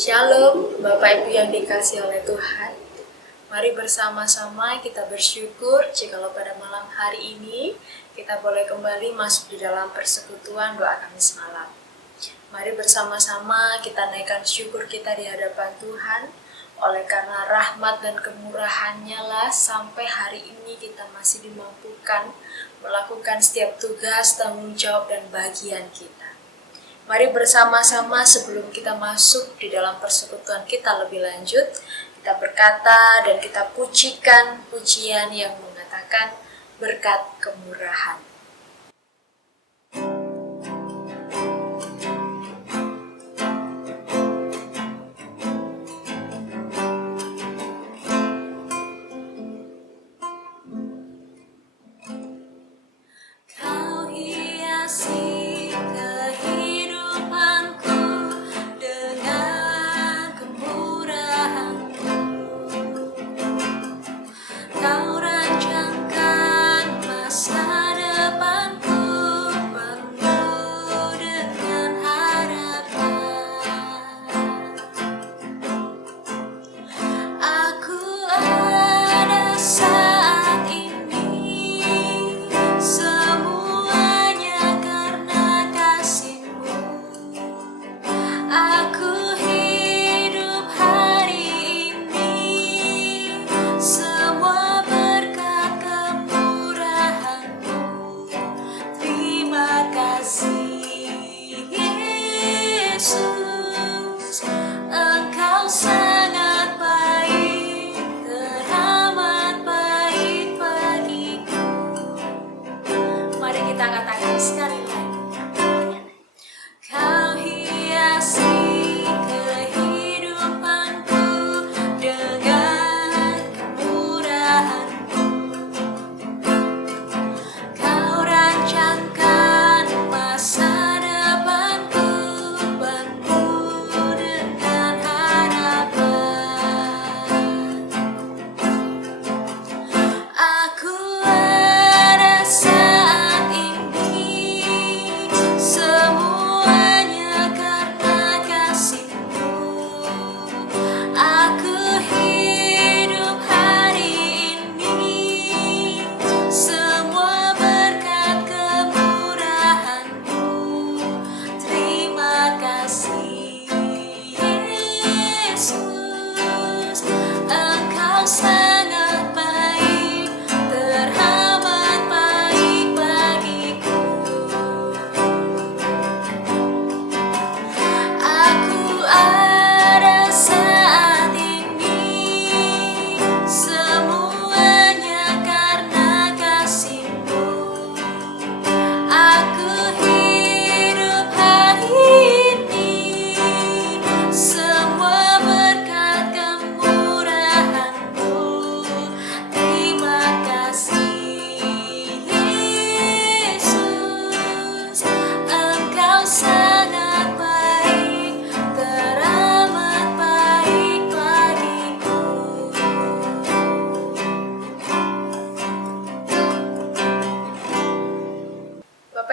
Shalom, Bapak Ibu yang dikasihi oleh Tuhan. Mari bersama-sama kita bersyukur jikalau pada malam hari ini kita boleh kembali masuk di dalam persekutuan doa Kamis malam. Mari bersama-sama kita naikkan syukur kita di hadapan Tuhan. Oleh karena rahmat dan kemurahan-Nya lah sampai hari ini kita masih dimampukan melakukan setiap tugas, tanggung jawab dan bagian kita. Mari bersama-sama sebelum kita masuk di dalam persekutuan kita lebih lanjut, kita berkata dan kita pujikan pujian yang mengatakan berkat kemurahan.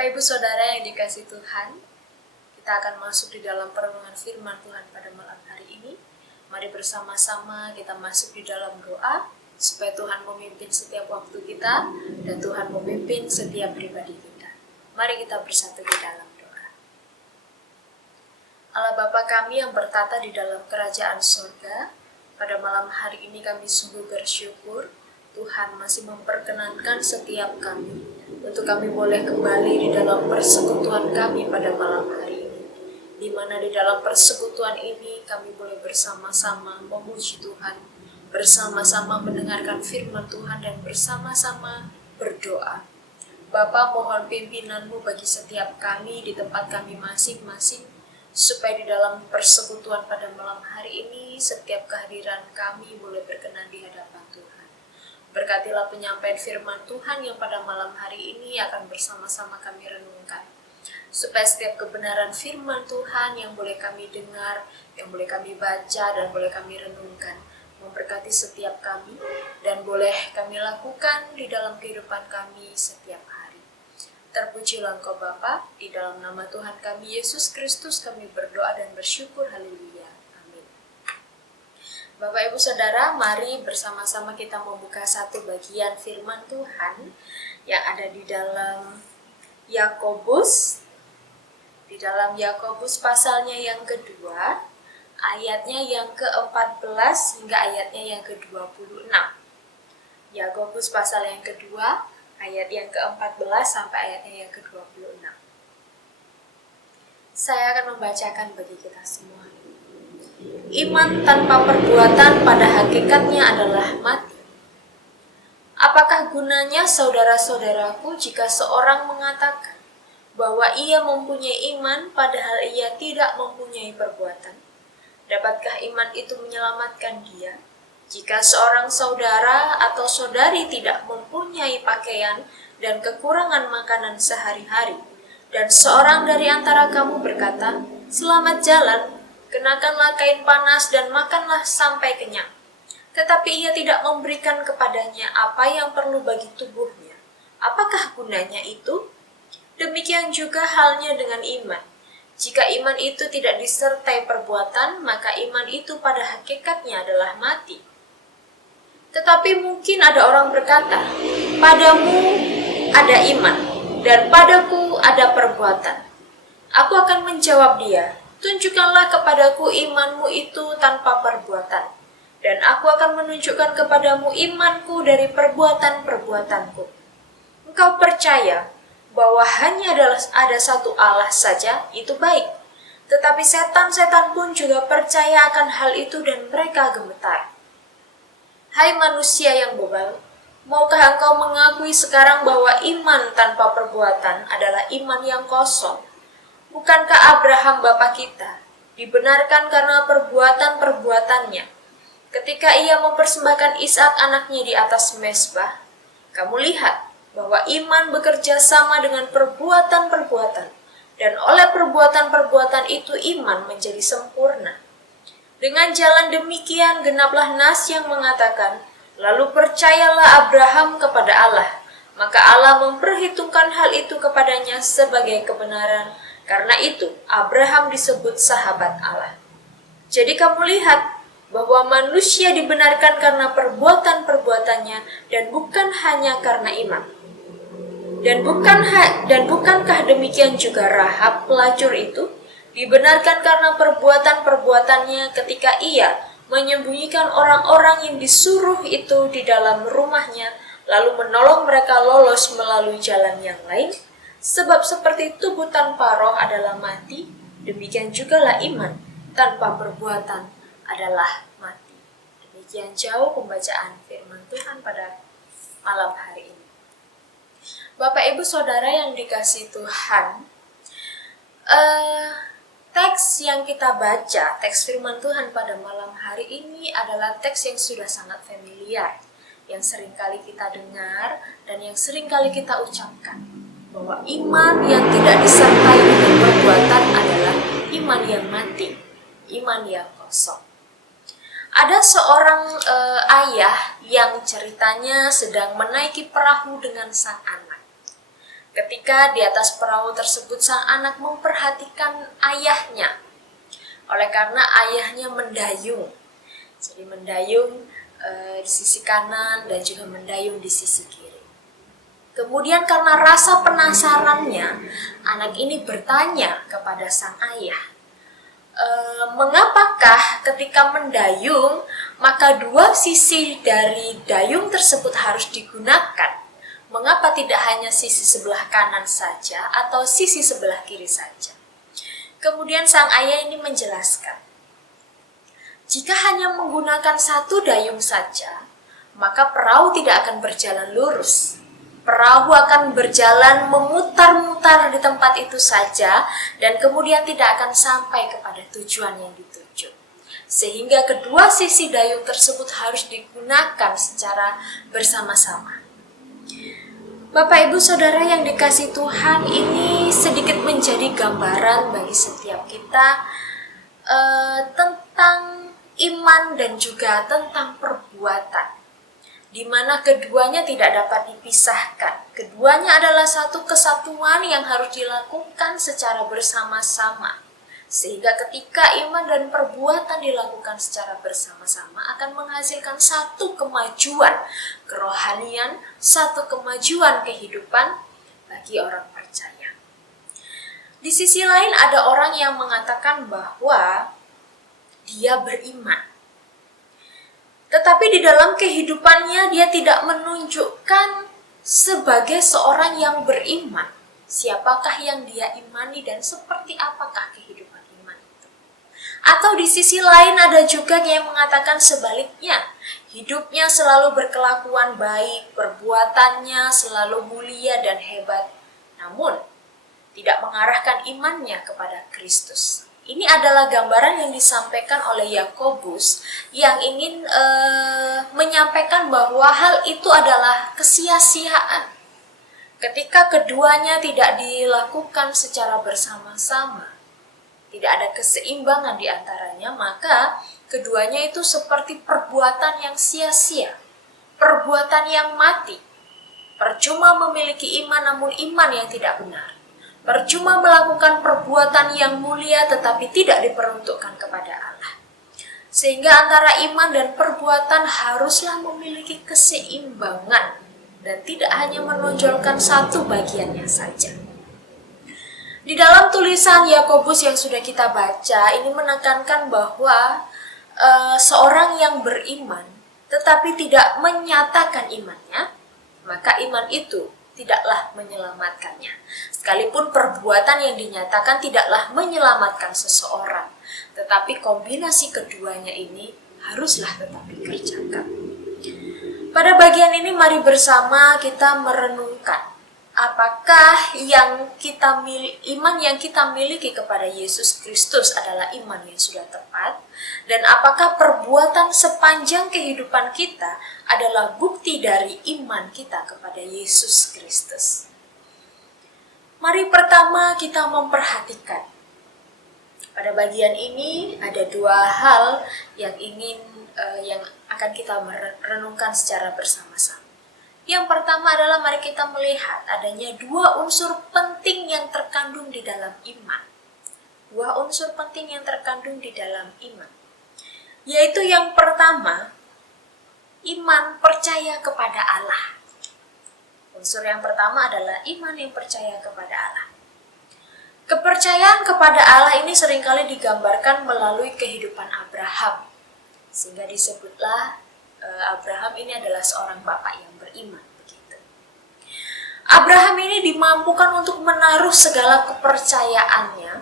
Ibu saudara yang dikasihi Tuhan, kita akan masuk di dalam perenungan firman Tuhan pada malam hari ini. Mari bersama-sama kita masuk di dalam doa, supaya Tuhan memimpin setiap waktu kita, dan Tuhan memimpin setiap pribadi kita. Mari kita bersatu di dalam doa. Allah Bapa kami yang bertata di dalam kerajaan surga, pada malam hari ini kami sungguh bersyukur, Tuhan masih memperkenankan setiap kami untuk kami boleh kembali di dalam persekutuan kami pada malam hari ini, di mana di dalam persekutuan ini kami boleh bersama-sama memuji Tuhan, bersama-sama mendengarkan firman Tuhan dan bersama-sama berdoa. Bapa, mohon pimpinan-Mu bagi setiap kami di tempat kami masing-masing, supaya di dalam persekutuan pada malam hari ini setiap kehadiran kami boleh berkenan di hadapan Tuhan. Berkatilah penyampaian firman Tuhan yang pada malam hari ini akan bersama-sama kami renungkan. Supaya setiap kebenaran firman Tuhan yang boleh kami dengar, yang boleh kami baca, dan boleh kami renungkan, memberkati setiap kami, dan boleh kami lakukan di dalam kehidupan kami setiap hari. Terpujilah Engkau Bapa, di dalam nama Tuhan kami Yesus Kristus kami berdoa dan bersyukur, haleluya, amin. Bapak Ibu Saudara, mari bersama-sama kita membuka satu bagian firman Tuhan yang ada di dalam Yakobus. Di dalam Yakobus pasalnya yang kedua, ayatnya yang ke-14 hingga ayatnya yang ke-26. Yakobus pasal yang kedua, ayat yang ke-14 sampai ayatnya yang ke-26. Saya akan membacakan bagi kita semua. Iman tanpa perbuatan pada hakikatnya adalah mati. Apakah gunanya saudara-saudaraku jika seorang mengatakan bahwa ia mempunyai iman padahal ia tidak mempunyai perbuatan? Dapatkah iman itu menyelamatkan dia? Jika seorang saudara atau saudari tidak mempunyai pakaian dan kekurangan makanan sehari-hari, dan seorang dari antara kamu berkata, "Selamat jalan, kenakanlah kain panas dan makanlah sampai kenyang," tetapi ia tidak memberikan kepadanya apa yang perlu bagi tubuhnya, apakah gunanya itu? Demikian juga halnya dengan iman. Jika iman itu tidak disertai perbuatan, maka iman itu pada hakikatnya adalah mati. Tetapi mungkin ada orang berkata, "Padamu ada iman, dan padaku ada perbuatan." Aku akan menjawab dia, "Tunjukkanlah kepadaku imanmu itu tanpa perbuatan, dan aku akan menunjukkan kepadamu imanku dari perbuatan-perbuatanku." Engkau percaya bahwa hanya ada satu Allah saja, itu baik. Tetapi setan-setan pun juga percaya akan hal itu dan mereka gemetar. Hai manusia yang bebal, maukah engkau mengakui sekarang bahwa iman tanpa perbuatan adalah iman yang kosong? Bukankah Abraham bapa kita dibenarkan karena perbuatan-perbuatannya ketika ia mempersembahkan Ishak anaknya di atas mezbah? Kamu lihat bahwa iman bekerja sama dengan perbuatan-perbuatan, dan oleh perbuatan-perbuatan itu iman menjadi sempurna. Dengan jalan demikian genaplah nas yang mengatakan, "Lalu percayalah Abraham kepada Allah, maka Allah memperhitungkan hal itu kepadanya sebagai kebenaran. Karena itu Abraham disebut sahabat Allah." Jadi kamu lihat bahwa manusia dibenarkan karena perbuatan-perbuatannya dan bukan hanya karena iman. Dan bukankah demikian juga Rahab pelacur itu dibenarkan karena perbuatan-perbuatannya ketika ia menyembunyikan orang-orang yang disuruh itu di dalam rumahnya, lalu menolong mereka lolos melalui jalan yang lain? Sebab seperti tubuh tanpa roh adalah mati, demikian jugalah iman tanpa perbuatan adalah mati. Demikian jauh pembacaan firman Tuhan pada malam hari ini. Bapak Ibu Saudara yang dikasihi Tuhan, teks yang kita baca, teks firman Tuhan pada malam hari ini adalah teks yang sudah sangat familiar, yang sering kali kita dengar dan yang sering kali kita ucapkan, bahwa iman yang tidak disertai dengan perbuatan adalah iman yang mati, iman yang kosong. Ada seorang ayah yang ceritanya sedang menaiki perahu dengan sang anak. Ketika di atas perahu tersebut, sang anak memperhatikan ayahnya. Oleh karena ayahnya mendayung. Jadi mendayung di sisi kanan dan juga mendayung di sisi kiri. Kemudian karena rasa penasarannya, anak ini bertanya kepada sang ayah, "Mengapakah ketika mendayung, maka dua sisi dari dayung tersebut harus digunakan? Mengapa tidak hanya sisi sebelah kanan saja atau sisi sebelah kiri saja?" Kemudian sang ayah ini menjelaskan, jika hanya menggunakan satu dayung saja, maka perahu tidak akan berjalan lurus. Perahu akan berjalan memutar-mutar di tempat itu saja dan kemudian tidak akan sampai kepada tujuan yang dituju. Sehingga kedua sisi dayung tersebut harus digunakan secara bersama-sama. Bapak Ibu Saudara yang dikasihi Tuhan, ini sedikit menjadi gambaran bagi setiap kita tentang iman dan juga tentang perbuatan, di mana keduanya tidak dapat dipisahkan. Keduanya adalah satu kesatuan yang harus dilakukan secara bersama-sama. Sehingga ketika iman dan perbuatan dilakukan secara bersama-sama akan menghasilkan satu kemajuan kerohanian, satu kemajuan kehidupan bagi orang percaya. Di sisi lain ada orang yang mengatakan bahwa dia beriman, tetapi di dalam kehidupannya dia tidak menunjukkan sebagai seorang yang beriman. Siapakah yang dia imani dan seperti apakah kehidupan iman itu? Atau di sisi lain ada juga yang mengatakan sebaliknya. Hidupnya selalu berkelakuan baik, perbuatannya selalu mulia dan hebat, namun tidak mengarahkan imannya kepada Kristus. Ini adalah gambaran yang disampaikan oleh Yakobus yang ingin menyampaikan bahwa hal itu adalah kesia-siaan. Ketika keduanya tidak dilakukan secara bersama-sama, tidak ada keseimbangan di antaranya, maka keduanya itu seperti perbuatan yang sia-sia, perbuatan yang mati. Percuma memiliki iman namun iman yang tidak benar. Percuma melakukan perbuatan yang mulia tetapi tidak diperuntukkan kepada Allah. Sehingga antara iman dan perbuatan haruslah memiliki keseimbangan dan tidak hanya menonjolkan satu bagiannya saja. Di dalam tulisan Yakobus yang sudah kita baca, ini menekankan bahwa seorang yang beriman tetapi tidak menyatakan imannya, maka iman itu tidaklah menyelamatkannya. Sekalipun perbuatan yang dinyatakan tidaklah menyelamatkan seseorang, tetapi kombinasi keduanya ini haruslah tetap dikerjakan. Pada bagian ini mari bersama kita merenungkan apakah iman yang kita miliki kepada Yesus Kristus adalah iman yang sudah tepat, dan apakah perbuatan sepanjang kehidupan kita adalah bukti dari iman kita kepada Yesus Kristus. Mari pertama kita memperhatikan. Pada bagian ini ada dua hal yang akan kita renungkan secara bersama-sama. Yang pertama adalah mari kita melihat adanya dua unsur penting yang terkandung di dalam iman. Dua unsur penting yang terkandung di dalam iman. Yaitu yang pertama, iman percaya kepada Allah. Unsur yang pertama adalah iman yang percaya kepada Allah. Kepercayaan kepada Allah ini seringkali digambarkan melalui kehidupan Abraham. Sehingga disebutlah Abraham ini adalah seorang bapak yang beriman. Begitu. Abraham ini dimampukan untuk menaruh segala kepercayaannya,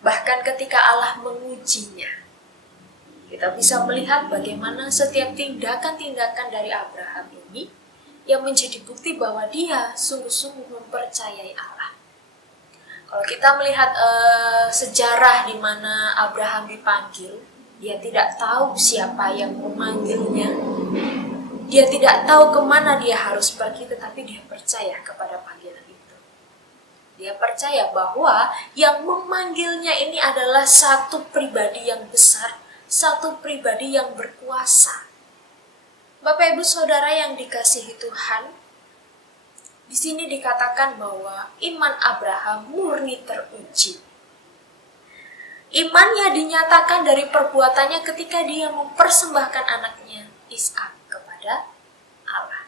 bahkan ketika Allah mengujinya. Kita bisa melihat bagaimana setiap tindakan-tindakan dari Abraham ini yang menjadi bukti bahwa dia sungguh-sungguh mempercayai Allah. Kalau kita melihat sejarah di mana Abraham dipanggil, dia tidak tahu siapa yang memanggilnya. Dia tidak tahu kemana dia harus pergi, tetapi dia percaya kepada panggilan itu. Dia percaya bahwa yang memanggilnya ini adalah satu pribadi yang besar, satu pribadi yang berkuasa. Bapak Ibu Saudara yang dikasihi Tuhan, di sini dikatakan bahwa iman Abraham murni teruji. Imannya dinyatakan dari perbuatannya ketika dia mempersembahkan anaknya Ishak kepada Allah.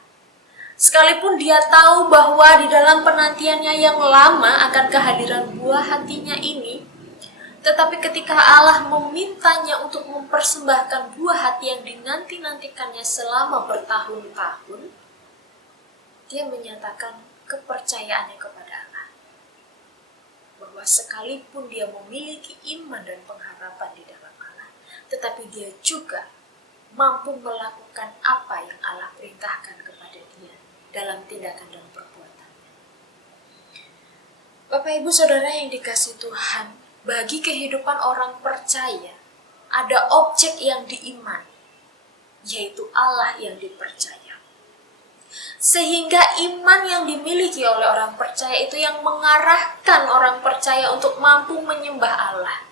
Sekalipun dia tahu bahwa di dalam penantiannya yang lama akan kehadiran buah hatinya ini, tetapi ketika Allah memintanya untuk mempersembahkan buah hati yang dinanti-nantikannya selama bertahun-tahun, dia menyatakan kepercayaannya kepada Allah. Bahwa sekalipun dia memiliki iman dan pengharapan di dalam Allah, tetapi dia juga mampu melakukan apa yang Allah perintahkan kepada dia dalam tindakan dan perbuatannya. Bapak Ibu Saudara yang dikasihi Tuhan, bagi kehidupan orang percaya, ada objek yang diimani, yaitu Allah yang dipercaya. Sehingga iman yang dimiliki oleh orang percaya itu yang mengarahkan orang percaya untuk mampu menyembah Allah.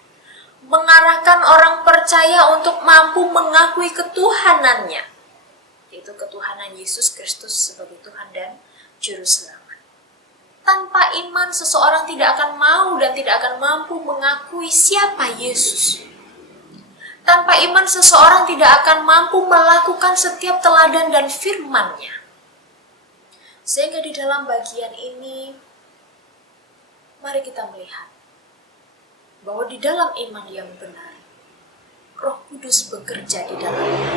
Mengarahkan orang percaya untuk mampu mengakui ketuhanannya, yaitu ketuhanan Yesus Kristus sebagai Tuhan dan Juru Selamat. Tanpa iman, seseorang tidak akan mau dan tidak akan mampu mengakui siapa Yesus. Tanpa iman, seseorang tidak akan mampu melakukan setiap teladan dan firman-Nya. Sehingga di dalam bagian ini, mari kita melihat bahwa di dalam iman yang benar, Roh Kudus bekerja di dalamnya.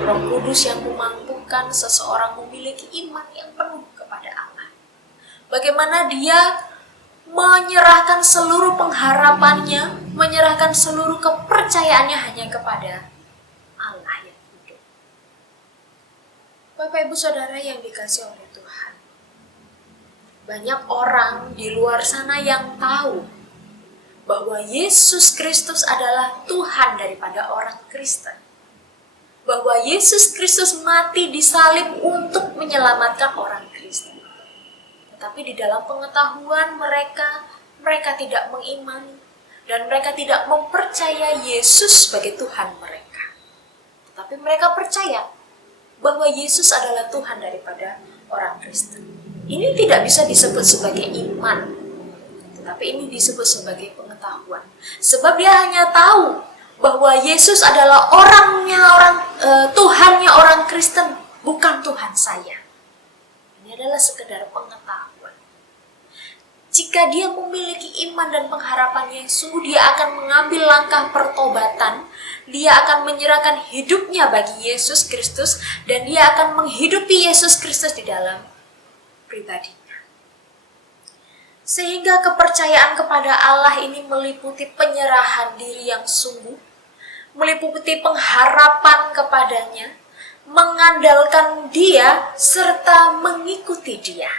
Roh Kudus yang memampukan seseorang memiliki iman yang penuh kepada Allah. Bagaimana dia menyerahkan seluruh pengharapannya, menyerahkan seluruh kepercayaannya hanya kepada Allah yang hidup. Bapak Ibu Saudara yang dikasihi oleh Tuhan, banyak orang di luar sana yang tahu bahwa Yesus Kristus adalah Tuhan daripada orang Kristen. Bahwa Yesus Kristus mati di salib untuk menyelamatkan orang Kristen. Tetapi di dalam pengetahuan mereka tidak mengimani dan mereka tidak mempercayai Yesus sebagai Tuhan mereka. Tetapi mereka percaya bahwa Yesus adalah Tuhan daripada orang Kristen. Ini tidak bisa disebut sebagai iman, tetapi ini disebut sebagai pengetahuan. Sebab dia hanya tahu bahwa Yesus adalah Tuhannya orang Kristen, bukan Tuhan saya. Ini adalah sekedar pengetahuan. Jika dia memiliki iman dan pengharapannya, sungguh dia akan mengambil langkah pertobatan. Dia akan menyerahkan hidupnya bagi Yesus Kristus, dan dia akan menghidupi Yesus Kristus di dalam pribadinya. Sehingga kepercayaan kepada Allah ini meliputi penyerahan diri yang sungguh, meliputi pengharapan kepadanya, mengandalkan Dia, serta mengikuti Dia.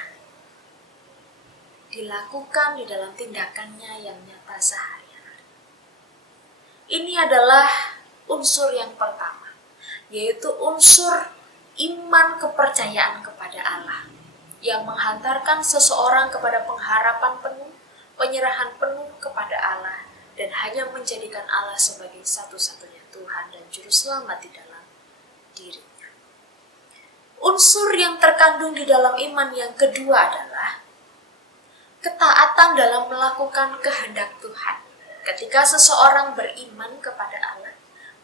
Dilakukan di dalam tindakannya yang nyata sehari-hari. Ini adalah unsur yang pertama, yaitu unsur iman kepercayaan kepada Allah, yang menghantarkan seseorang kepada pengharapan penuh, penyerahan penuh kepada Allah, dan hanya menjadikan Allah sebagai satu-satunya Tuhan dan Juru Selamat di dalam dirinya. Unsur yang terkandung di dalam iman yang kedua adalah ketaatan dalam melakukan kehendak Tuhan. Ketika seseorang beriman kepada Allah,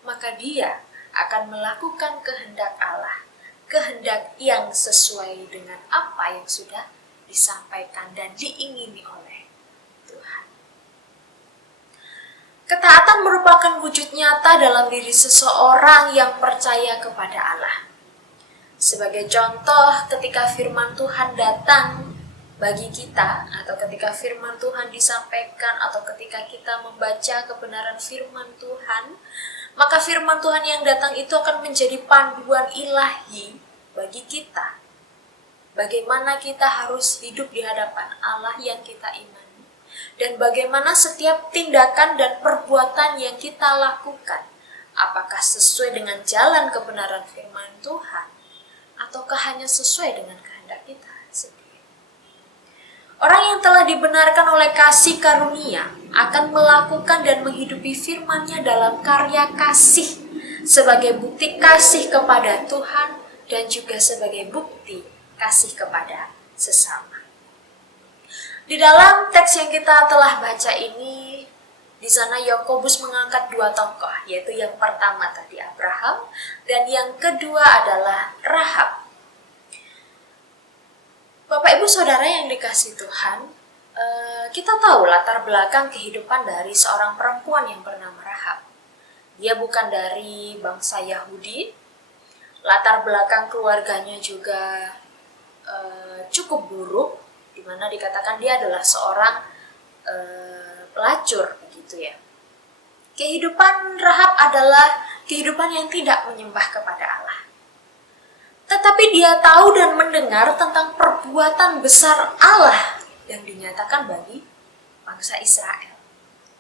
maka dia akan melakukan kehendak Allah, kehendak yang sesuai dengan apa yang sudah disampaikan dan diingini oleh Tuhan. Ketaatan merupakan wujud nyata dalam diri seseorang yang percaya kepada Allah. Sebagai contoh, ketika firman Tuhan datang bagi kita, atau ketika firman Tuhan disampaikan, atau ketika kita membaca kebenaran firman Tuhan, maka firman Tuhan yang datang itu akan menjadi panduan ilahi bagi kita. Bagaimana kita harus hidup di hadapan Allah yang kita imani, dan bagaimana setiap tindakan dan perbuatan yang kita lakukan, apakah sesuai dengan jalan kebenaran firman Tuhan, ataukah hanya sesuai dengan kehendak kita sendiri. Orang yang telah dibenarkan oleh kasih karunia akan melakukan dan menghidupi firman-Nya dalam karya kasih, sebagai bukti kasih kepada Tuhan dan juga sebagai bukti kasih kepada sesama. Di dalam teks yang kita telah baca ini, di sana Yakobus mengangkat dua tokoh, yaitu yang pertama tadi Abraham, dan yang kedua adalah Rahab. Bapak Ibu Saudara yang dikasihi Tuhan, kita tahu latar belakang kehidupan dari seorang perempuan yang bernama Rahab. Dia bukan dari bangsa Yahudi, latar belakang keluarganya juga cukup buruk, di mana dikatakan dia adalah seorang pelacur, begitu ya. Kehidupan Rahab adalah kehidupan yang tidak menyembah kepada Allah. Tetapi dia tahu dan mendengar tentang perbuatan besar Allah yang dinyatakan bagi bangsa Israel.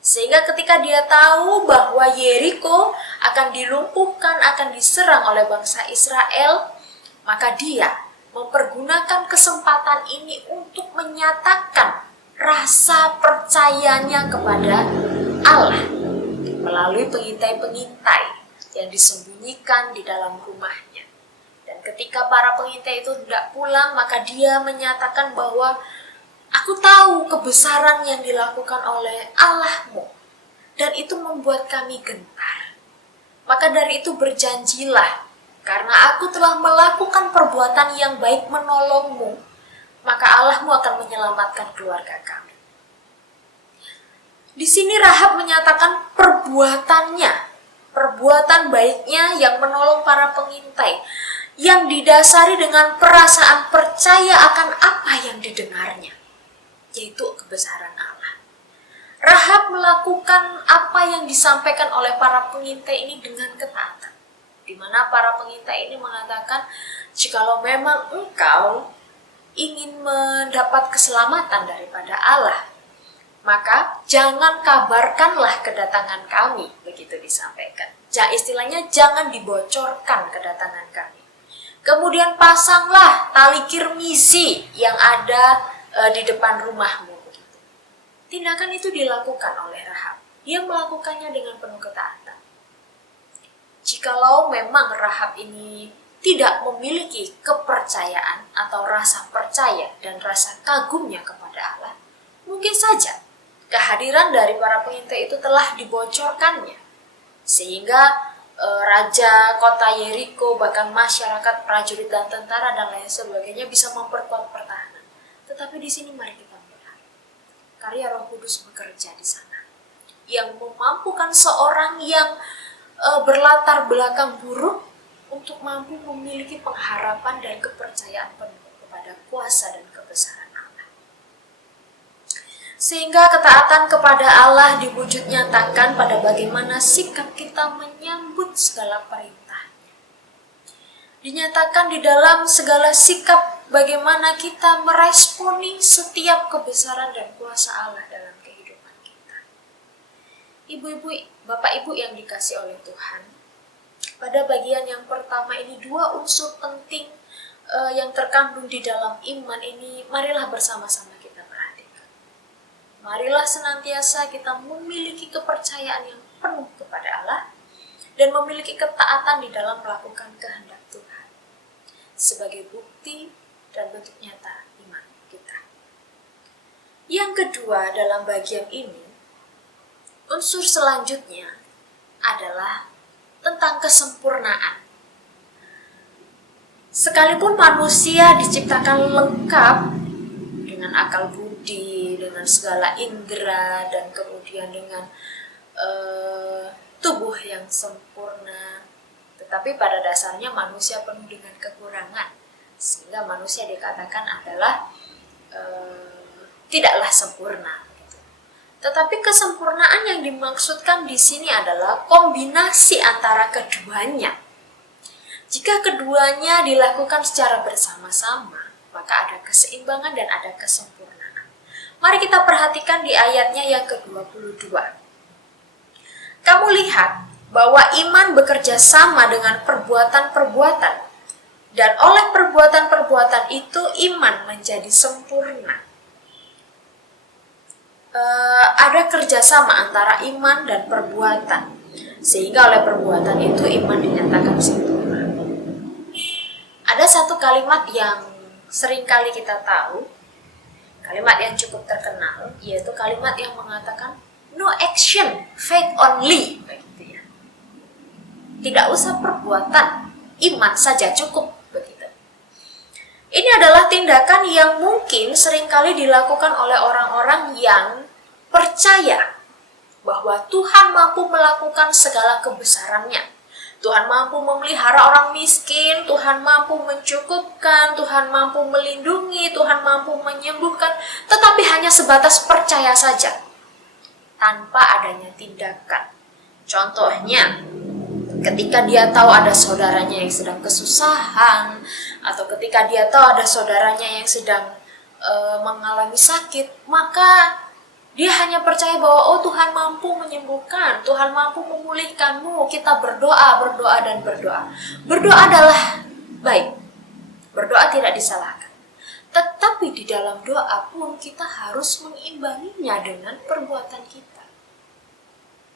Sehingga ketika dia tahu bahwa Yeriko akan dilumpuhkan, akan diserang oleh bangsa Israel, maka dia mempergunakan kesempatan ini untuk menyatakan rasa percayanya kepada Allah melalui pengintai-pengintai yang disembunyikan di dalam rumahnya. Dan ketika para pengintai itu tidak pulang, maka dia menyatakan bahwa Aku tahu kebesaran yang dilakukan oleh Allahmu, dan itu membuat kami gentar. Maka dari itu berjanjilah, karena aku telah melakukan perbuatan yang baik menolongmu, maka Allahmu akan menyelamatkan keluarga kami. Di sini Rahab menyatakan perbuatannya, perbuatan baiknya yang menolong para pengintai, yang didasari dengan perasaan percaya akan apa yang didengarnya, yaitu kebesaran Allah. Rahab melakukan apa yang disampaikan oleh para pengintai ini dengan ketaatan, di mana para pengintai ini mengatakan, jikalau memang engkau ingin mendapat keselamatan daripada Allah, maka jangan kabarkanlah kedatangan kami, begitu disampaikan. Istilahnya jangan dibocorkan kedatangan kami. Kemudian pasanglah tali kirmizi yang ada di depan rumahmu. Begitu. Tindakan itu dilakukan oleh Rahab. Dia melakukannya dengan penuh ketaatan. Jikalau memang Rahab ini tidak memiliki kepercayaan atau rasa percaya dan rasa kagumnya kepada Allah, mungkin saja kehadiran dari para pengintai itu telah dibocorkannya, sehingga raja kota Yeriko, bahkan masyarakat, prajurit dan tentara dan lain sebagainya bisa memperkuat pertahanan. Tetapi di sini mari kita melihat karya Roh Kudus bekerja di sana, yang memampukan seorang yang berlatar belakang buruk untuk mampu memiliki pengharapan dan kepercayaan penuh kepada kuasa dan kebesaran Allah. Sehingga ketaatan kepada Allah diwujud nyatakan pada bagaimana sikap kita menyambut segala perintahnya. Dinyatakan di dalam segala sikap bagaimana kita meresponi setiap kebesaran dan kuasa Allah dalam kehidupan kita. Ibu-ibu, Bapak Ibu yang dikasih oleh Tuhan, pada bagian yang pertama ini dua unsur penting yang terkandung di dalam iman ini, marilah bersama-sama kita perhatikan. Marilah senantiasa kita memiliki kepercayaan yang penuh kepada Allah dan memiliki ketaatan di dalam melakukan kehendak Tuhan sebagai bukti dan bentuk nyata iman kita. Yang kedua dalam bagian ini, unsur selanjutnya adalah tentang kesempurnaan. Sekalipun manusia diciptakan lengkap dengan akal budi, dengan segala indera, dan kemudian dengan tubuh yang sempurna, tetapi pada dasarnya manusia penuh dengan kekurangan, sehingga manusia dikatakan adalah tidaklah sempurna. Tetapi kesempurnaan yang dimaksudkan di sini adalah kombinasi antara keduanya. Jika keduanya dilakukan secara bersama-sama, maka ada keseimbangan dan ada kesempurnaan. Mari kita perhatikan di ayatnya yang ke-22. Kamu lihat bahwa iman bekerja sama dengan perbuatan-perbuatan, dan oleh perbuatan-perbuatan itu iman menjadi sempurna. Ada kerjasama antara iman dan perbuatan, sehingga oleh perbuatan itu iman dinyatakan sempurna. Ada satu kalimat yang seringkali kita tahu, kalimat yang cukup terkenal, yaitu kalimat yang mengatakan no action, faith only, begitu ya. Tidak usah perbuatan, iman saja cukup, begitu. Ini adalah tindakan yang mungkin seringkali dilakukan oleh orang-orang yang percaya bahwa Tuhan mampu melakukan segala kebesarannya. Tuhan mampu memelihara orang miskin, Tuhan mampu mencukupkan, Tuhan mampu melindungi, Tuhan mampu menyembuhkan, tetapi hanya sebatas percaya saja, tanpa adanya tindakan. Contohnya, ketika dia tahu ada saudaranya yang sedang kesusahan, atau ketika dia tahu ada saudaranya yang sedang mengalami sakit, maka dia hanya percaya bahwa oh Tuhan mampu menyembuhkan, Tuhan mampu memulihkanmu. Kita berdoa, berdoa, dan berdoa. Berdoa adalah baik. Berdoa tidak disalahkan. Tetapi di dalam doa pun kita harus mengimbanginya dengan perbuatan kita.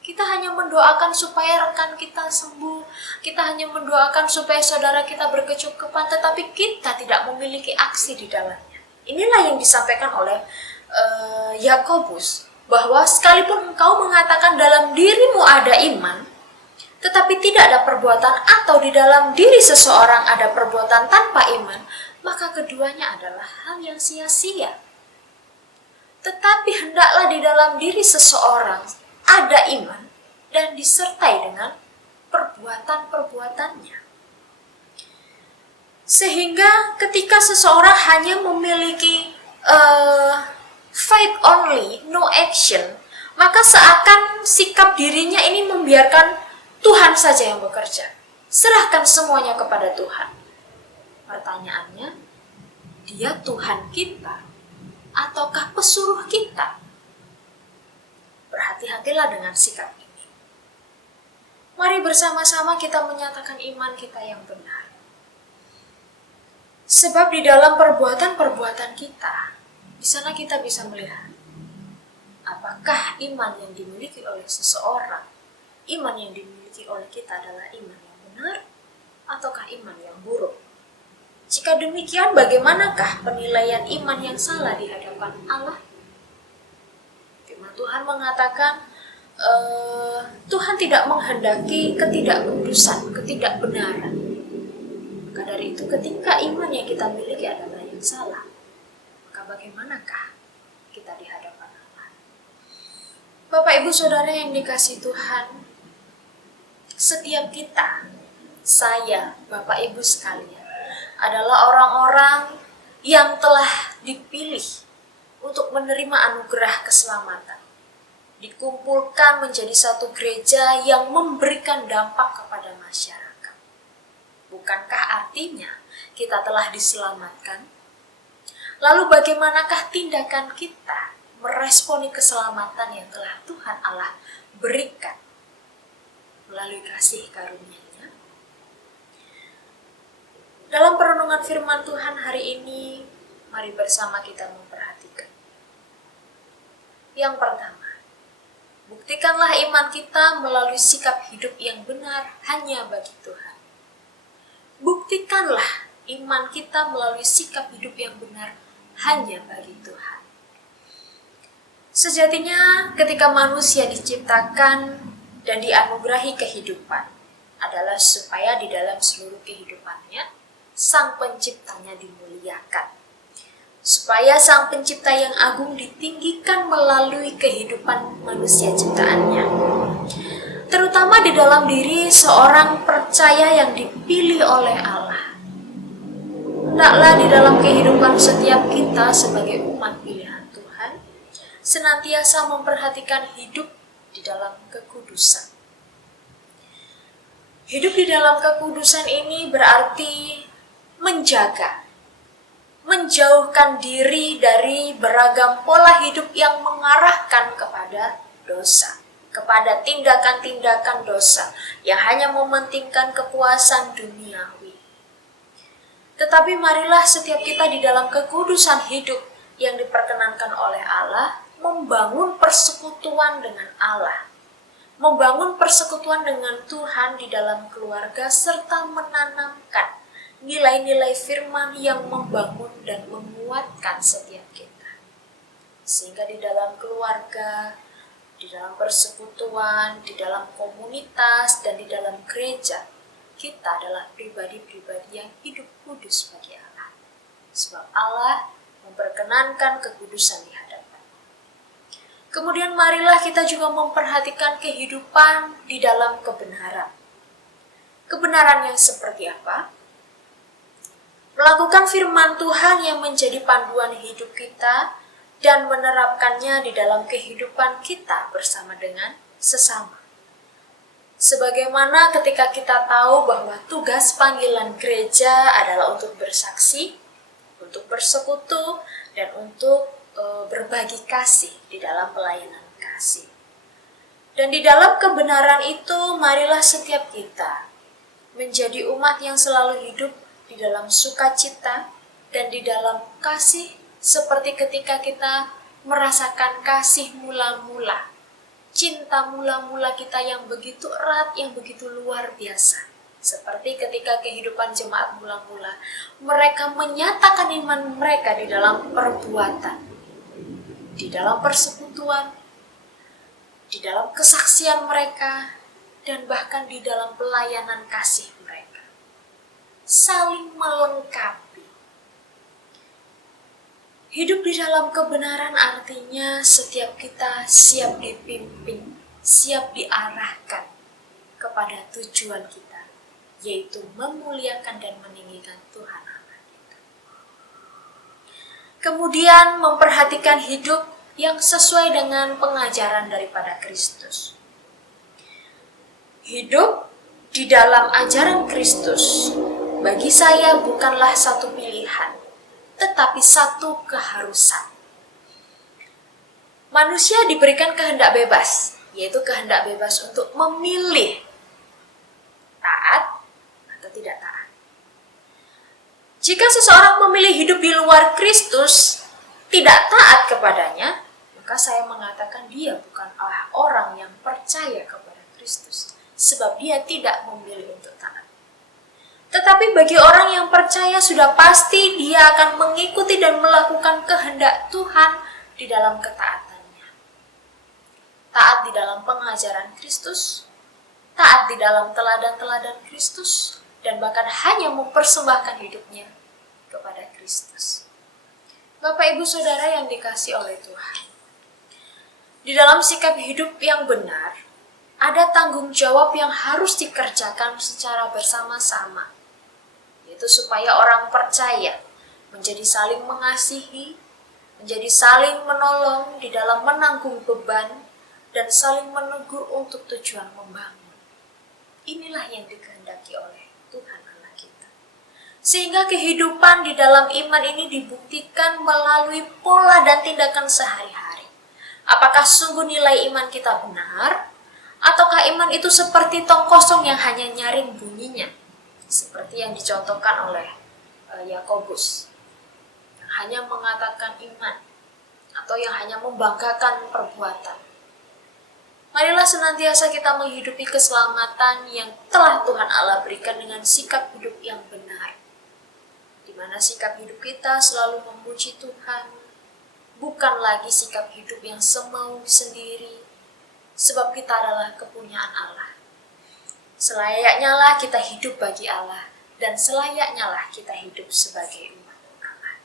Kita hanya mendoakan supaya rekan kita sembuh. Kita hanya mendoakan supaya saudara kita berkecukupan. Tetapi kita tidak memiliki aksi di dalamnya. Inilah yang disampaikan oleh Yakobus, bahwa sekalipun engkau mengatakan dalam dirimu ada iman, tetapi tidak ada perbuatan, atau di dalam diri seseorang ada perbuatan tanpa iman, maka keduanya adalah hal yang sia-sia. Tetapi hendaklah di dalam diri seseorang ada iman dan disertai dengan perbuatan-perbuatannya. Sehingga ketika seseorang hanya memiliki faith only, no action, maka seakan sikap dirinya ini membiarkan Tuhan saja yang bekerja. Serahkan semuanya kepada Tuhan. Pertanyaannya, Dia Tuhan kita ataukah pesuruh kita? Berhati-hatilah dengan sikap ini. Mari bersama-sama kita menyatakan iman kita yang benar. Sebab di dalam perbuatan-perbuatan kita, di sana kita bisa melihat apakah iman yang dimiliki oleh seseorang, iman yang dimiliki oleh kita adalah iman yang benar ataukah iman yang buruk. Jika demikian, bagaimanakah penilaian iman yang salah di hadapan Allah? Firman Tuhan mengatakan, Tuhan tidak menghendaki ketidakkudusan, ketidakbenaran. Maka dari itu, ketika iman yang kita miliki adalah yang salah, maka bagaimanakah kita di hadapan Allah? Bapak, Ibu, Saudara yang dikasihi Tuhan, setiap kita, saya, Bapak, Ibu sekalian, adalah orang-orang yang telah dipilih untuk menerima anugerah keselamatan, dikumpulkan menjadi satu gereja yang memberikan dampak kepada masyarakat. Bukankah artinya kita telah diselamatkan? Lalu bagaimanakah tindakan kita meresponi keselamatan yang telah Tuhan Allah berikan melalui kasih karunia-Nya? Dalam perenungan firman Tuhan hari ini, mari bersama kita memperhatikan. Yang pertama, buktikanlah iman kita melalui sikap hidup yang benar hanya bagi Tuhan. Buktikanlah iman kita melalui sikap hidup yang benar hanya bagi Tuhan. Sejatinya ketika manusia diciptakan dan dianugerahi kehidupan adalah supaya di dalam seluruh kehidupannya Sang Penciptanya dimuliakan, supaya Sang Pencipta yang agung ditinggikan melalui kehidupan manusia ciptaannya, terutama di dalam diri seorang percaya yang dipilih oleh Allah. Hendaklah di dalam kehidupan setiap kita sebagai umat pilihan Tuhan senantiasa memperhatikan hidup di dalam kekudusan. Hidup di dalam kekudusan ini berarti menjaga, menjauhkan diri dari beragam pola hidup yang mengarahkan kepada dosa, kepada tindakan-tindakan dosa yang hanya mementingkan kepuasan duniawi. Tetapi marilah setiap kita di dalam kekudusan hidup yang diperkenankan oleh Allah membangun persekutuan dengan Allah, membangun persekutuan dengan Tuhan di dalam keluarga, serta menanamkan nilai-nilai firman yang membangun dan menguatkan setiap kita. Sehingga di dalam keluarga, di dalam persekutuan, di dalam komunitas, dan di dalam gereja, kita adalah pribadi-pribadi yang hidup kudus bagi Allah. Sebab Allah memperkenankan kekudusan di hadapan. Kemudian marilah kita juga memperhatikan kehidupan di dalam kebenaran. Kebenaran yang seperti apa? Melakukan firman Tuhan yang menjadi panduan hidup kita dan menerapkannya di dalam kehidupan kita bersama dengan sesama. Sebagaimana ketika kita tahu bahwa tugas panggilan gereja adalah untuk bersaksi, untuk bersekutu, dan untuk berbagi kasih di dalam pelayanan kasih. Dan di dalam kebenaran itu, marilah setiap kita menjadi umat yang selalu hidup di dalam sukacita dan di dalam kasih, seperti ketika kita merasakan kasih mula-mula, cinta mula-mula kita yang begitu erat, yang begitu luar biasa. Seperti ketika kehidupan jemaat mula-mula, mereka menyatakan iman mereka di dalam perbuatan, di dalam persekutuan, di dalam kesaksian mereka, dan bahkan di dalam pelayanan kasih mereka. Saling melengkapi. Hidup di dalam kebenaran artinya setiap kita siap dipimpin, siap diarahkan kepada tujuan kita, yaitu memuliakan dan meninggikan Tuhan Allah kita. Kemudian memperhatikan hidup yang sesuai dengan pengajaran daripada Kristus. Hidup di dalam ajaran Kristus bagi saya bukanlah satu pilihan, tetapi satu keharusan. Manusia diberikan kehendak bebas, yaitu kehendak bebas untuk memilih taat atau tidak taat. Jika seseorang memilih hidup di luar Kristus, tidak taat kepadanya, maka saya mengatakan dia bukanlah orang yang percaya kepada Kristus, sebab dia tidak memilih untuk taat. Tetapi bagi orang yang percaya sudah pasti dia akan mengikuti dan melakukan kehendak Tuhan di dalam ketaatannya. Taat di dalam pengajaran Kristus, taat di dalam teladan-teladan Kristus, dan bahkan hanya mempersembahkan hidupnya kepada Kristus. Bapak, Ibu, Saudara yang dikasihi oleh Tuhan, di dalam sikap hidup yang benar, ada tanggung jawab yang harus dikerjakan secara bersama-sama, yaitu supaya orang percaya menjadi saling mengasihi, menjadi saling menolong di dalam menanggung beban, dan saling menegur untuk tujuan membangun. Inilah yang dikehendaki oleh Tuhan Allah kita. Sehingga kehidupan di dalam iman ini dibuktikan melalui pola dan tindakan sehari-hari. Apakah sungguh nilai iman kita benar? Ataukah iman itu seperti tong kosong yang hanya nyaring bunyinya? Seperti yang dicontohkan oleh Yakobus, yang hanya mengatakan iman atau yang hanya membanggakan perbuatan. Marilah senantiasa kita menghidupi keselamatan yang telah Tuhan Allah berikan dengan sikap hidup yang benar, di mana sikap hidup kita selalu memuji Tuhan, bukan lagi sikap hidup yang semau sendiri, sebab kita adalah kepunyaan Allah. Selayaknya lah kita hidup bagi Allah, dan selayaknya lah kita hidup sebagai umat Allah.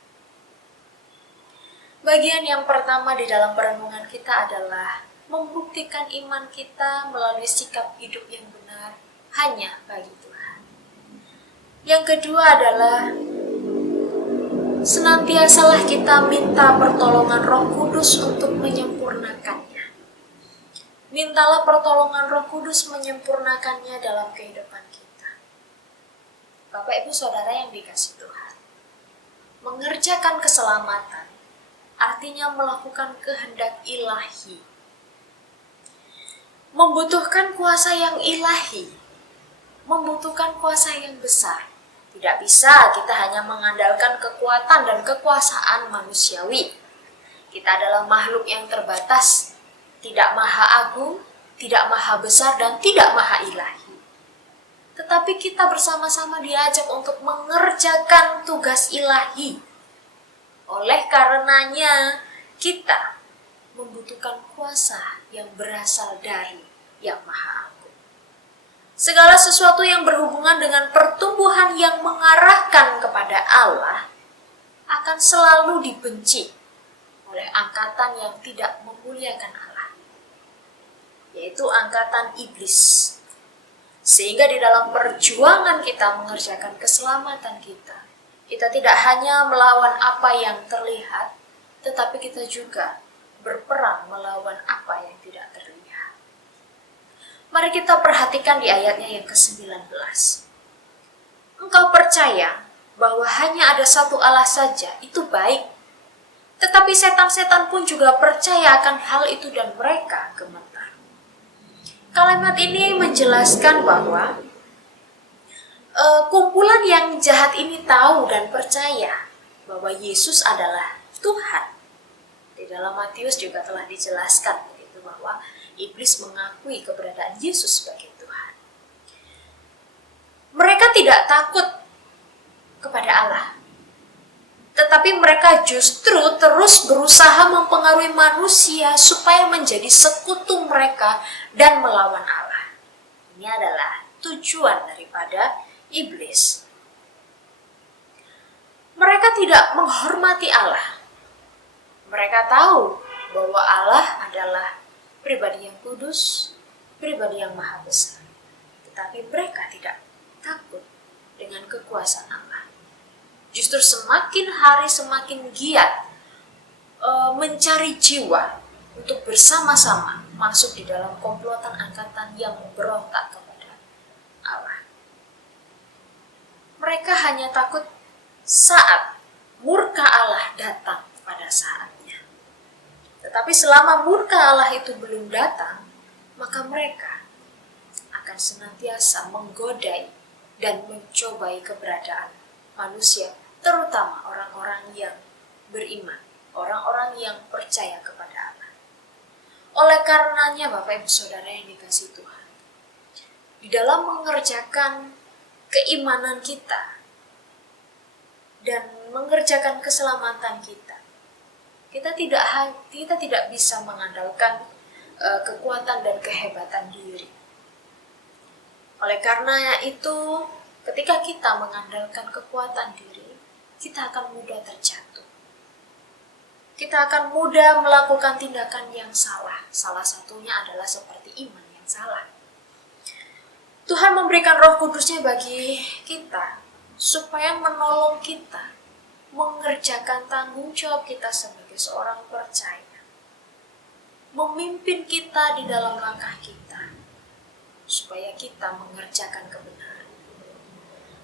Bagian yang pertama di dalam perenungan kita adalah membuktikan iman kita melalui sikap hidup yang benar hanya bagi Tuhan. Yang kedua adalah senantiasalah kita minta pertolongan Roh Kudus untuk menyempurnakannya. Mintalah pertolongan Roh Kudus menyempurnakannya dalam kehidupan kita. Bapak, Ibu, Saudara yang dikasihi Tuhan, mengerjakan keselamatan artinya melakukan kehendak ilahi. Membutuhkan kuasa yang ilahi, membutuhkan kuasa yang besar. Tidak bisa kita hanya mengandalkan kekuatan dan kekuasaan manusiawi. Kita adalah makhluk yang terbatas, tidak maha agung, tidak maha besar, dan tidak maha ilahi. Tetapi kita bersama-sama diajak untuk mengerjakan tugas ilahi. Oleh karenanya, kita membutuhkan kuasa yang berasal dari Yang Maha Agung. Segala sesuatu yang berhubungan dengan pertumbuhan yang mengarahkan kepada Allah akan selalu dibenci oleh angkatan yang tidak memuliakan Allah, yaitu angkatan iblis. Sehingga di dalam perjuangan kita mengerjakan keselamatan kita, kita tidak hanya melawan apa yang terlihat, tetapi kita juga berperang melawan apa yang tidak terlihat. Mari kita perhatikan di ayatnya yang ke-19. Engkau percaya bahwa hanya ada satu Allah saja, itu baik. Tetapi setan-setan pun juga percaya akan hal itu dan mereka gemetar. Kalimat ini menjelaskan bahwa kumpulan yang jahat ini tahu dan percaya bahwa Yesus adalah Tuhan. Di dalam Matius juga telah dijelaskan begitu bahwa iblis mengakui keberadaan Yesus sebagai Tuhan. Mereka tidak takut kepada Allah, tetapi mereka justru terus berusaha mempengaruhi manusia supaya menjadi sekutu mereka dan melawan Allah. Ini adalah tujuan daripada iblis. Mereka tidak menghormati Allah. Mereka tahu bahwa Allah adalah pribadi yang kudus, pribadi yang maha besar. Tetapi mereka tidak takut dengan kekuasaan Allah. Justru semakin hari semakin giat mencari jiwa untuk bersama-sama masuk di dalam komplotan angkatan yang memberontak kepada Allah. Mereka hanya takut saat murka Allah datang pada saatnya. Tetapi selama murka Allah itu belum datang, maka mereka akan senantiasa menggodai dan mencobai keberadaan manusia, terutama orang-orang yang beriman, orang-orang yang percaya kepada Allah. Oleh karenanya Bapak Ibu Saudara yang dikasihi Tuhan, di dalam mengerjakan keimanan kita dan mengerjakan keselamatan kita, kita tidak bisa mengandalkan kekuatan dan kehebatan diri. Oleh karena itu, ketika kita mengandalkan kekuatan diri, kita akan mudah terjatuh. Kita akan mudah melakukan tindakan yang salah. Salah satunya adalah seperti iman yang salah. Tuhan memberikan Roh Kudus-Nya bagi kita supaya menolong kita mengerjakan tanggung jawab kita sebagai seorang percaya, memimpin kita di dalam langkah kita, supaya kita mengerjakan kebenaran.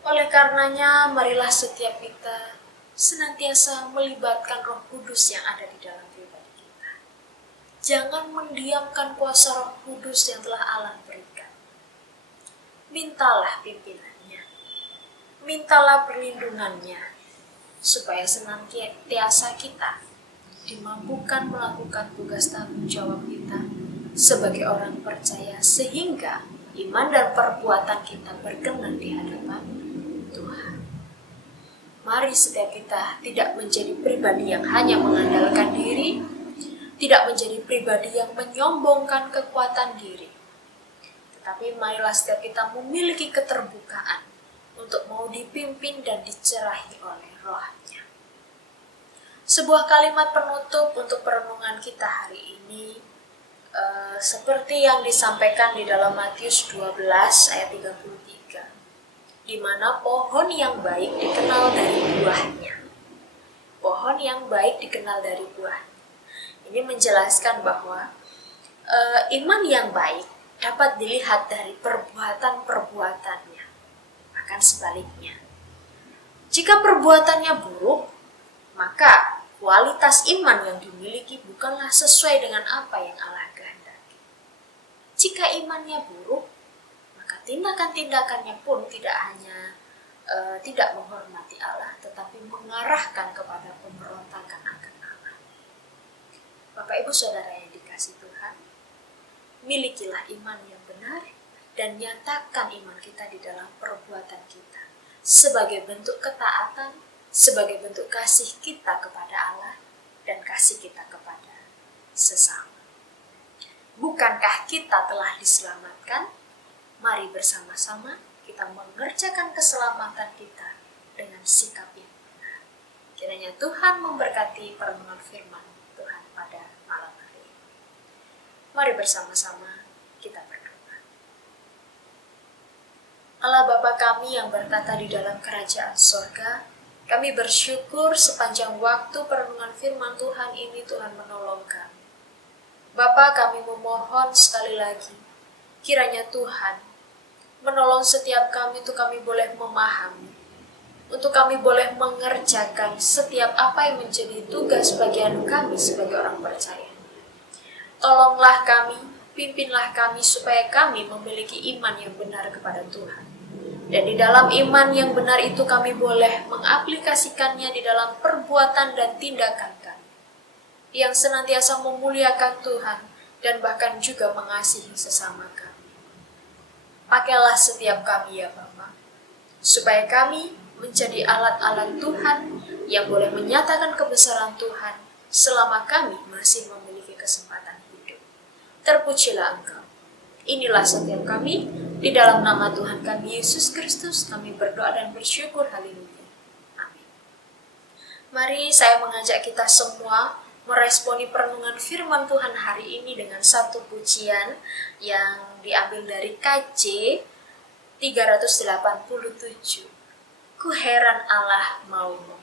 Oleh karenanya, marilah setiap kita senantiasa melibatkan Roh Kudus yang ada di dalam pribadi kita. Jangan mendiamkan kuasa Roh Kudus yang telah Allah berikan. Mintalah pimpinannya, mintalah perlindungannya, supaya senantiasa kita dimampukan melakukan tugas tanggung jawab kita sebagai orang percaya, sehingga iman dan perbuatan kita berkenan di hadapan Tuhan. Mari setiap kita tidak menjadi pribadi yang hanya mengandalkan diri, tidak menjadi pribadi yang menyombongkan kekuatan diri, tetapi marilah setiap kita memiliki keterbukaan untuk mau dipimpin dan dicerahi oleh Roh-Nya. Sebuah kalimat penutup untuk perenungan kita hari ini, seperti yang disampaikan di dalam Matius 12 ayat 33, di mana pohon yang baik dikenal dari buahnya. Pohon yang baik dikenal dari buahnya. Ini menjelaskan bahwa iman yang baik dapat dilihat dari perbuatan-perbuatannya. Bahkan sebaliknya, jika perbuatannya buruk, maka kualitas iman yang dimiliki bukanlah sesuai dengan apa yang Allah kehendaki. Jika imannya buruk, maka tindakan-tindakannya pun tidak hanya tidak menghormati Allah, tetapi mengarahkan kepada pemberontakan akan Allah. Bapak Ibu Saudara yang dikasihi Tuhan, milikilah iman yang benar dan nyatakan iman kita di dalam perbuatan kita sebagai bentuk ketaatan, sebagai bentuk kasih kita kepada Allah dan kasih kita kepada sesama. Bukankah kita telah diselamatkan? Mari bersama-sama kita mengerjakan keselamatan kita dengan sikap yang benar. Kiranya Tuhan memberkati perenungan firman Tuhan pada malam hari ini. Mari bersama-sama kita berdoa. Allah Bapa kami yang bertata di dalam kerajaan sorga, kami bersyukur sepanjang waktu perenungan firman Tuhan ini Tuhan menolong kami. Bapa, kami memohon sekali lagi, kiranya Tuhan menolong setiap kami untuk kami boleh memahami, untuk kami boleh mengerjakan setiap apa yang menjadi tugas bagian kami sebagai orang percaya. Tolonglah kami, pimpinlah kami supaya kami memiliki iman yang benar kepada Tuhan. Dan di dalam iman yang benar itu kami boleh mengaplikasikannya di dalam perbuatan dan tindakan kami, yang senantiasa memuliakan Tuhan dan bahkan juga mengasihi sesama kami. Pakailah setiap kami ya Bapa, supaya kami menjadi alat-alat Tuhan yang boleh menyatakan kebesaran Tuhan selama kami masih memiliki kesempatan hidup. Terpujilah Engkau. Inilah setiap kami, di dalam nama Tuhan kami Yesus Kristus kami berdoa dan bersyukur. Haleluya. Amin. Mari saya mengajak kita semua meresponi perenungan firman Tuhan hari ini dengan satu pujian yang diambil dari KJ 387. Ku heran Allah mau memberi.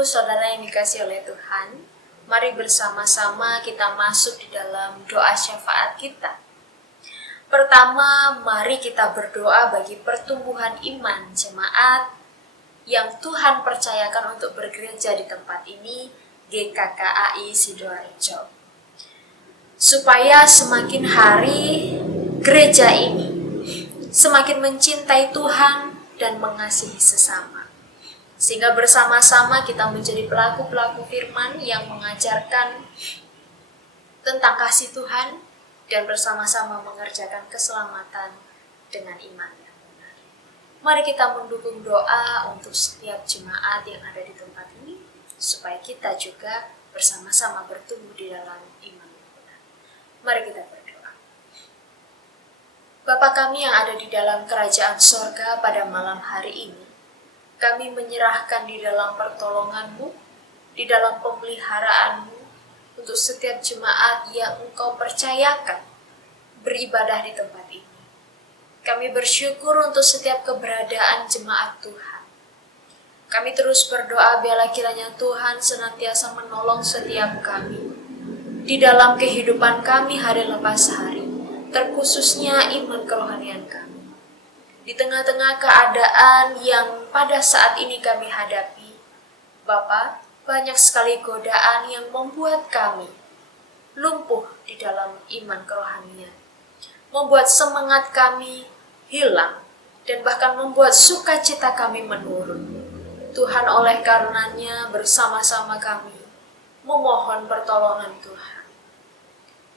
Saudara yang dikasihi oleh Tuhan, mari bersama-sama kita masuk di dalam doa syafaat kita. Pertama, mari kita berdoa bagi pertumbuhan iman jemaat yang Tuhan percayakan untuk bergereja di tempat ini, GKKAI Sidoarjo. Supaya semakin hari gereja ini semakin mencintai Tuhan dan mengasihi sesama. Sehingga bersama-sama kita menjadi pelaku-pelaku firman yang mengajarkan tentang kasih Tuhan dan bersama-sama mengerjakan keselamatan dengan iman yang benar. Mari kita mendukung doa untuk setiap jemaat yang ada di tempat ini, supaya kita juga bersama-sama bertumbuh di dalam iman yang benar. Mari kita berdoa. Bapa kami yang ada di dalam kerajaan sorga, pada malam hari ini, kami menyerahkan di dalam pertolongan-Mu, di dalam pemeliharaan-Mu, untuk setiap jemaat yang Engkau percayakan beribadah di tempat ini. Kami bersyukur untuk setiap keberadaan jemaat Tuhan. Kami terus berdoa biarlah kiranya Tuhan senantiasa menolong setiap kami di dalam kehidupan kami hari lepas hari, terkhususnya iman kerohanian kami. Di tengah-tengah keadaan yang pada saat ini kami hadapi, Bapa, banyak sekali godaan yang membuat kami lumpuh di dalam iman kerohanian, membuat semangat kami hilang, dan bahkan membuat sukacita kami menurun. Tuhan, oleh karenanya bersama-sama kami memohon pertolongan Tuhan.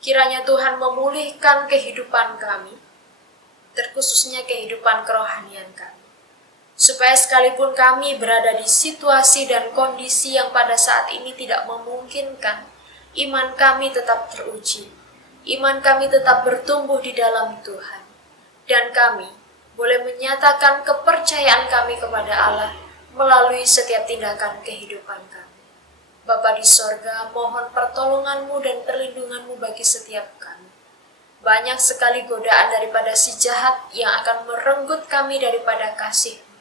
Kiranya Tuhan memulihkan kehidupan kami, terkhususnya kehidupan kerohanian kami, supaya sekalipun kami berada di situasi dan kondisi yang pada saat ini tidak memungkinkan, iman kami tetap teruji, iman kami tetap bertumbuh di dalam Tuhan, dan kami boleh menyatakan kepercayaan kami kepada Allah melalui setiap tindakan kehidupan kami. Bapa di sorga, mohon pertolongan-Mu dan perlindungan-Mu bagi setiap kami. Banyak sekali godaan daripada si jahat yang akan merenggut kami daripada kasih-Mu.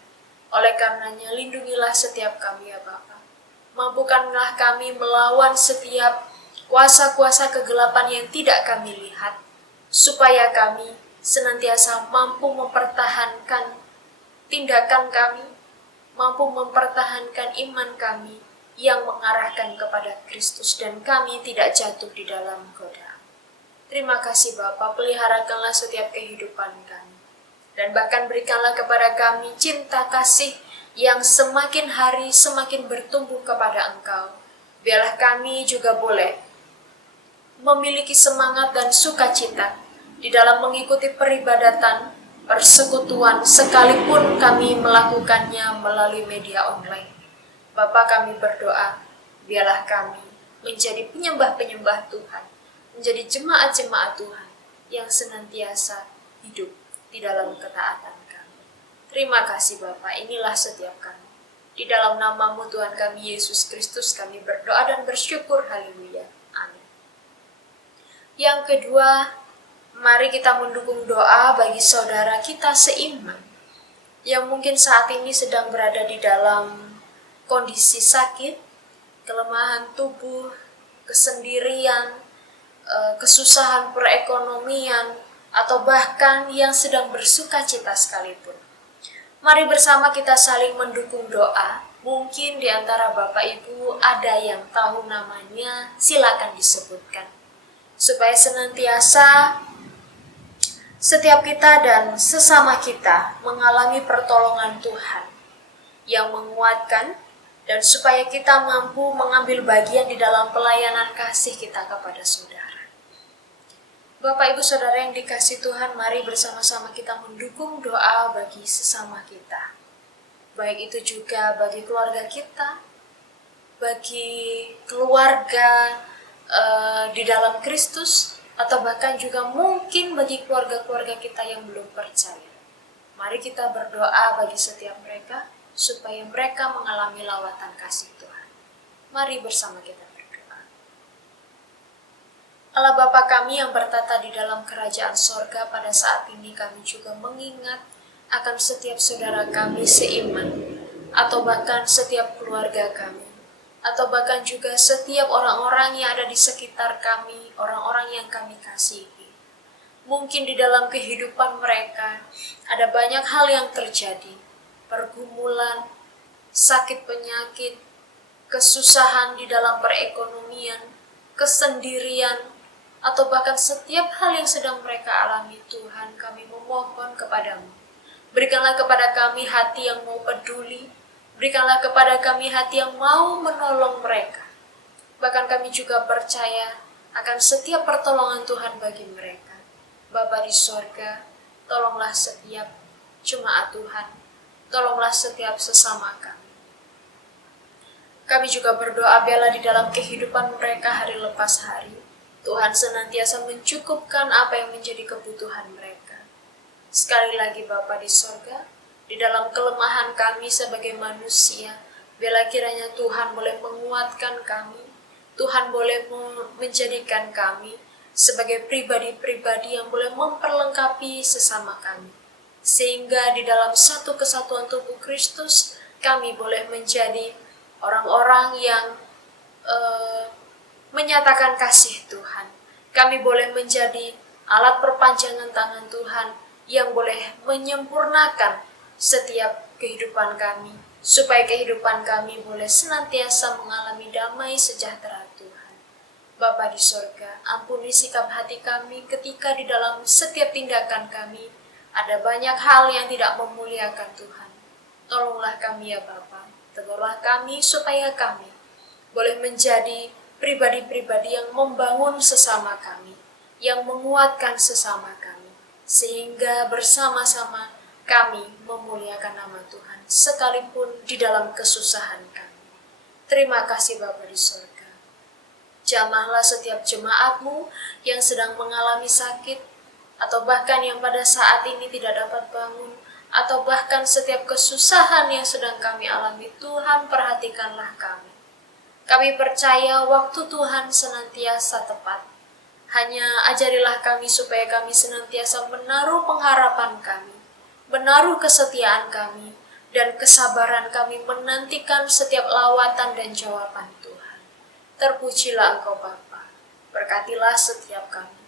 Oleh karenanya, lindungilah setiap kami ya Bapa. Mampukanlah kami melawan setiap kuasa-kuasa kegelapan yang tidak kami lihat, supaya kami senantiasa mampu mempertahankan tindakan kami, mampu mempertahankan iman kami yang mengarahkan kepada Kristus, dan kami tidak jatuh di dalam godaan. Terima kasih Bapa, peliharakanlah setiap kehidupan kami. Dan bahkan berikanlah kepada kami cinta kasih yang semakin hari semakin bertumbuh kepada Engkau. Biarlah kami juga boleh memiliki semangat dan sukacita di dalam mengikuti peribadatan, persekutuan, sekalipun kami melakukannya melalui media online. Bapa, kami berdoa, biarlah kami menjadi penyembah-penyembah Tuhan, menjadi jemaat-jemaat Tuhan yang senantiasa hidup di dalam ketaatan kami. Terima kasih Bapa, inilah setiap kami. Di dalam nama-Mu Tuhan kami Yesus Kristus kami berdoa dan bersyukur. Haleluya. Amin. Yang kedua, mari kita mendukung doa bagi saudara kita seiman yang mungkin saat ini sedang berada di dalam kondisi sakit, kelemahan tubuh, kesendirian, kesusahan perekonomian, atau bahkan yang sedang bersuka cita sekalipun. Mari bersama kita saling mendukung doa. Mungkin di antara Bapak Ibu ada yang tahu namanya, silakan disebutkan. Supaya senantiasa setiap kita dan sesama kita mengalami pertolongan Tuhan yang menguatkan, dan supaya kita mampu mengambil bagian di dalam pelayanan kasih kita kepada saudara. Bapak Ibu Saudara yang dikasihi Tuhan, mari bersama-sama kita mendukung doa bagi sesama kita. Baik itu juga bagi keluarga kita, bagi keluarga di dalam Kristus, atau bahkan juga mungkin bagi keluarga-keluarga kita yang belum percaya. Mari kita berdoa bagi setiap mereka, supaya mereka mengalami lawatan kasih Tuhan. Mari bersama kita berdoa. Allah Bapa kami yang bertata di dalam kerajaan sorga, pada saat ini kami juga mengingat akan setiap saudara kami seiman, atau bahkan setiap keluarga kami, atau bahkan juga setiap orang-orang yang ada di sekitar kami, orang-orang yang kami kasihi. Mungkin di dalam kehidupan mereka ada banyak hal yang terjadi, pergumulan, sakit penyakit, kesusahan di dalam perekonomian, kesendirian, atau bahkan setiap hal yang sedang mereka alami. Tuhan, kami memohon kepadamu, berikanlah kepada kami hati yang mau peduli, berikanlah kepada kami hati yang mau menolong mereka. Bahkan kami juga percaya akan setiap pertolongan Tuhan bagi mereka. Bapa di sorga, tolonglah setiap jemaat Tuhan, tolonglah setiap sesama kami. Kami juga berdoa biarlah di dalam kehidupan mereka hari lepas hari, Tuhan senantiasa mencukupkan apa yang menjadi kebutuhan mereka. Sekali lagi Bapa di sorga, di dalam kelemahan kami sebagai manusia, biarlah kiranya Tuhan boleh menguatkan kami, Tuhan boleh menjadikan kami sebagai pribadi-pribadi yang boleh memperlengkapi sesama kami. Sehingga di dalam satu kesatuan tubuh Kristus, kami boleh menjadi orang-orang yang menyatakan kasih Tuhan. Kami boleh menjadi alat perpanjangan tangan Tuhan yang boleh menyempurnakan setiap kehidupan kami, supaya kehidupan kami boleh senantiasa mengalami damai sejahtera Tuhan. Bapa di sorga, ampuni sikap hati kami ketika di dalam setiap tindakan kami ada banyak hal yang tidak memuliakan Tuhan. Tolonglah kami ya Bapa, tegurlah kami supaya kami boleh menjadi pribadi-pribadi yang membangun sesama kami, yang menguatkan sesama kami, sehingga bersama-sama kami memuliakan nama Tuhan, sekalipun di dalam kesusahan kami. Terima kasih Bapa di sorga. Jamahlah setiap jemaat-Mu yang sedang mengalami sakit, atau bahkan yang pada saat ini tidak dapat bangun, atau bahkan setiap kesusahan yang sedang kami alami, Tuhan perhatikanlah kami. Kami percaya waktu Tuhan senantiasa tepat. Hanya ajarilah kami supaya kami senantiasa menaruh pengharapan kami, menaruh kesetiaan kami, dan kesabaran kami menantikan setiap lawatan dan jawaban Tuhan. Terpujilah Engkau Bapa, berkatilah setiap kami.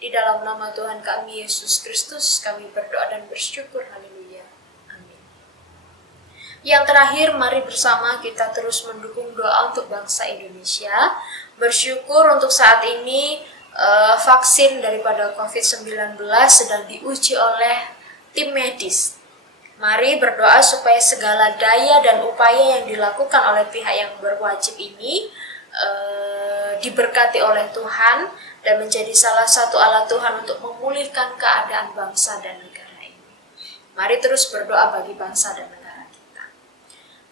Di dalam nama Tuhan kami, Yesus Kristus, kami berdoa dan bersyukur. Haleluya. Amin. Yang terakhir, mari bersama kita terus mendukung doa untuk bangsa Indonesia. Bersyukur untuk saat ini vaksin daripada COVID-19 sedang diuji oleh tim medis. Mari berdoa supaya segala daya dan upaya yang dilakukan oleh pihak yang berwajib ini diberkati oleh Tuhan dan menjadi salah satu alat Tuhan untuk memulihkan keadaan bangsa dan negara ini. Mari terus berdoa bagi bangsa dan negara kita.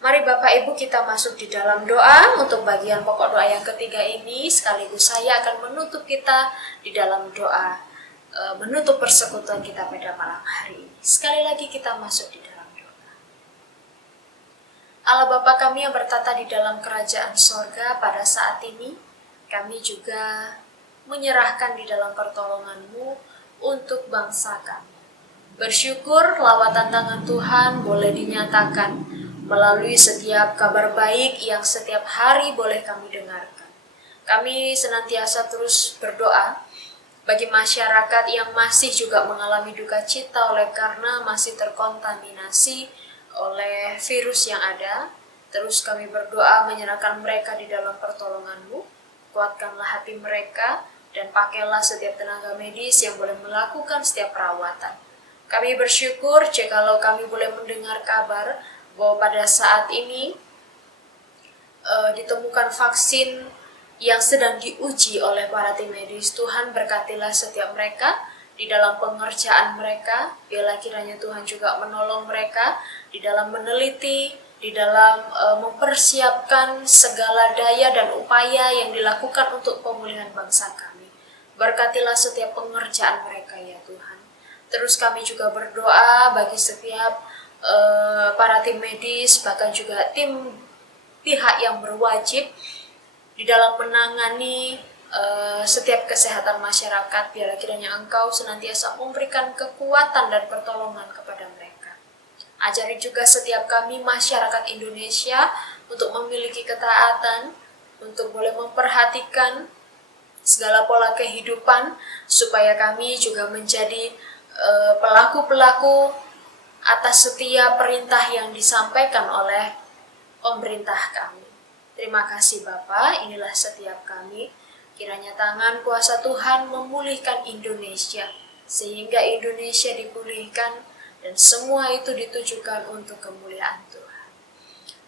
Mari Bapak Ibu kita masuk di dalam doa untuk bagian pokok doa yang ketiga ini. Sekaligus saya akan menutup kita di dalam doa, menutup persekutuan kita pada malam hari ini. Sekali lagi kita masuk di dalam doa. Allah Bapa kami yang bertata di dalam kerajaan sorga, pada saat ini kami juga menyerahkan di dalam pertolongan-Mu untuk bangsa kami. Bersyukur lawatan tangan Tuhan boleh dinyatakan melalui setiap kabar baik yang setiap hari boleh kami dengarkan. Kami senantiasa terus berdoa bagi masyarakat yang masih juga mengalami duka cita oleh karena masih terkontaminasi oleh virus yang ada. Terus kami berdoa menyerahkan mereka di dalam pertolongan-Mu. Kuatkanlah hati mereka dan pakailah setiap tenaga medis yang boleh melakukan setiap perawatan. Kami bersyukur jikalau kami boleh mendengar kabar bahwa pada saat ini ditemukan vaksin yang sedang diuji oleh para tim medis. Tuhan berkatilah setiap mereka di dalam pengerjaan mereka. Biarlah kiranya Tuhan juga menolong mereka di dalam meneliti, di dalam mempersiapkan segala daya dan upaya yang dilakukan untuk pemulihan bangsa kami. Berkatilah setiap pengerjaan mereka ya Tuhan. Terus kami juga berdoa bagi setiap para tim medis, bahkan juga tim pihak yang berwajib di dalam menangani setiap kesehatan masyarakat. Biarlah kiranya Engkau senantiasa memberikan kekuatan dan pertolongan kepada mereka. Ajari juga setiap kami masyarakat Indonesia untuk memiliki ketaatan, untuk boleh memperhatikan segala pola kehidupan, supaya kami juga menjadi pelaku-pelaku atas setiap perintah yang disampaikan oleh pemerintah kami. Terima kasih Bapa, inilah setiap kami. Kiranya tangan kuasa Tuhan memulihkan Indonesia, sehingga Indonesia dipulihkan dan semua itu ditujukan untuk kemuliaan Tuhan.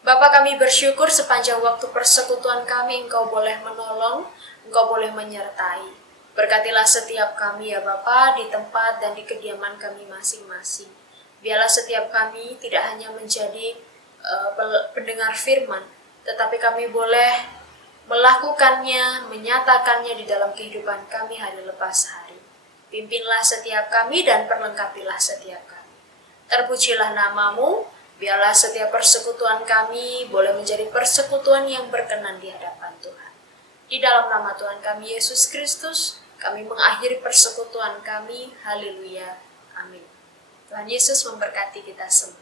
Bapa, kami bersyukur sepanjang waktu persekutuan kami Engkau boleh menolong, Engkau boleh menyertai. Berkatilah setiap kami ya Bapa, di tempat dan di kediaman kami masing-masing. Biarlah setiap kami tidak hanya menjadi pendengar firman, tetapi kami boleh melakukannya, menyatakannya di dalam kehidupan kami hari lepas hari. Pimpinlah setiap kami dan perlengkapilah setiap kami. Terpujilah namamu, biarlah setiap persekutuan kami boleh menjadi persekutuan yang berkenan di hadapan Tuhan. Di dalam nama Tuhan kami Yesus Kristus, kami mengakhiri persekutuan kami. Haleluya. Amin. Tuhan Yesus memberkati kita semua.